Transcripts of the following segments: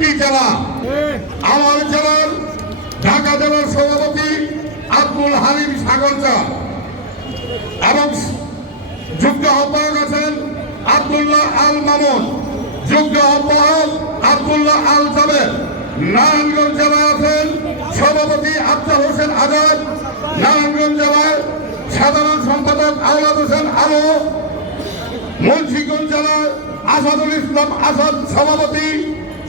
প্রত্যেকটি জেলা আমার জেলার ঢাকা জেলার সভাপতি আব্দুল হালিম সাগরচা এবং যুগ্ম আহ্বায়ক আছেন আব্দুল্লাহ আল মামুন, যুগ্ম আহ্বায়ক আব্দুল্লাহ আল জাবের। নারায়ণগঞ্জ জেলায় আছেন সভাপতি আফজাল হোসেন আজাদ, নারায়ণগঞ্জ জেলার সাধারণ সম্পাদক আওলাদ হোসেন আলো, মুন্সিগঞ্জ জেলার আসাদুল ইসলাম আসাদ সভাপতি,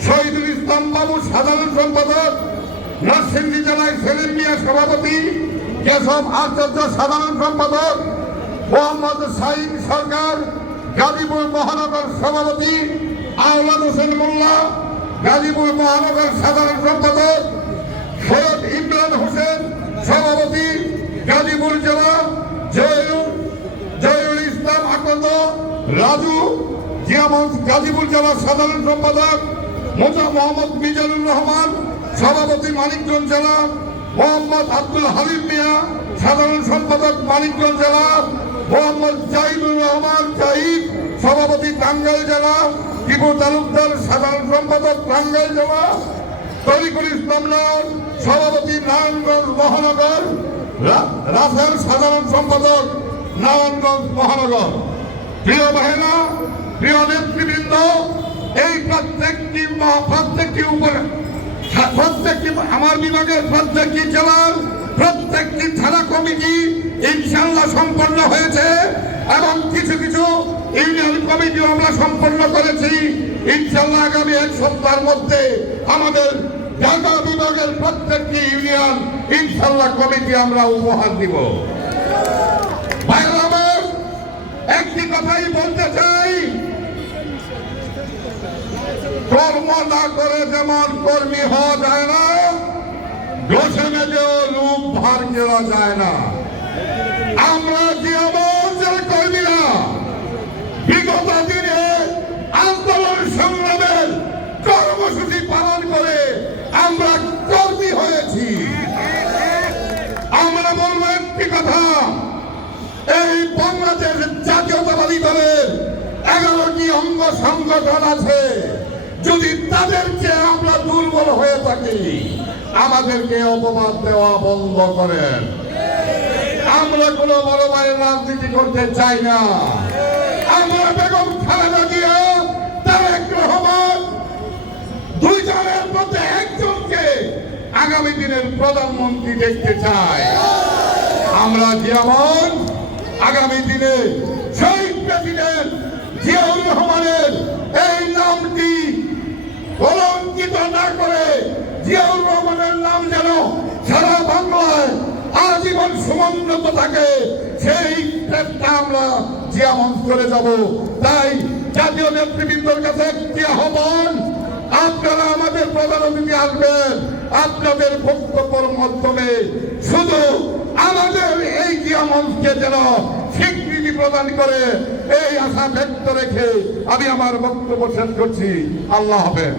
শহীদুল ইসলাম বাবু সাধারণ সম্পাদক, নরসিংদী জেলায় সেলিম মিয়া সভাপতি, কেশব আচার্য সাধারণ সম্পাদক, মোহাম্মদ সাইদ সরকার গাজীপুর মহানগর সভাপতি, আওলাদ হোসেন মোল্লা গাজীপুর মহানগর সাধারণ সম্পাদক, সৈয়দ ইমরান হোসেন সভাপতি গাজীপুর জেলা, জয়ুল ইসলাম আকন্দ রাজু জিয়ামঞ্চ গাজীপুর জেলা সাধারণ সম্পাদক, মোহাম্মদ মিজানুর রহমান সভাপতি মানিকগঞ্জ জেলা, মোহাম্মদ আব্দুল হালিম মিয়া সাধারণ সম্পাদক মানিকগঞ্জ জেলা, মোহাম্মদ জাহিদুর রহমান জাহিদ সভাপতি টাঙ্গাইল জেলা, টিপু তালুকদার সাধারণ সম্পাদক টাঙ্গাইল জেলা, তরিকুল ইসলাম নাথ সভাপতি নারায়ণগঞ্জ মহানগর, রাসেল সাধারণ সম্পাদক নারায়ণগঞ্জ মহানগর। প্রিয় বাহিনা, প্রিয় নেতৃবৃন্দ, এই প্রত্যেকটি আমার বিভাগের প্রত্যেকটি জেলার প্রত্যেকটি থানা কমিটি ইনশাআল্লাহ সম্পন্ন হয়েছে এবং কিছু কিছু ইউনিয়ন কমিটিও আমরা সম্পন্ন করেছি। ইনশাআল্লাহ আগামী এক সপ্তাহের মধ্যে আমাদের ঢাকা বিভাগের প্রত্যেকটি ইউনিয়ন ইনশাআল্লাহ কমিটি আমরা উপহার দিব। ভাইরা আমার, একটি কথাই বলতে চাই, কর্ম না করে যেমন কর্মী হওয়া যায় না, ঘষে মেজেও রূপ ভার কেরা যায় না। আমরা যে আমাদের কর্মীরা বিগত দিনে আন্দোলন সংগ্রামের কর্মসূচি পালন করে আমরা কর্মী হয়েছি। আমরা বলবো একটি কথা, এই বাংলাদেশ জাতীয়তাবাদী দলের 11টি অঙ্গ সংগঠন আছে। যদি তাদেরকে আমরা দুর্বল হয়ে থাকি, আমাদেরকে অপবাদ দেওয়া বন্ধ করেন। আমরা কোনো বড় ভাইয়ের রাজনীতি করতে চাই না। আমরা বেগম খালেদা জিয়া, তারেক রহমান দুইজনের মধ্যে একজনকে আগামী দিনের প্রধানমন্ত্রী দেখতে চাই। আমরা যেমন আগামী দিনে শহীদ প্রেসিডেন্ট জিয়াউর রহমানের এই নামটি কলঙ্কিত না করে জিয়াউর রহমানের নাম যেন সারা বাংলায় আজীবন সমুন্নত থাকে, সেই চেষ্টা আমরা জিয়ামঞ্চ করে যাব। তাই জাতীয় নেতৃবৃন্দের কাছে একটি আহ্বান, আপনারা আমাদের প্রধান অতিথি আসবেন, আপনাদের বক্তব্যের মাধ্যমে শুধু আমাদের এই জিয়ামঞ্চকে যেন স্বীকৃতি প্রদান করে, এই আশা ব্যক্ত রেখে আমি আমার বক্তব্য শেষ করছি। আল্লাহ হাফেজ।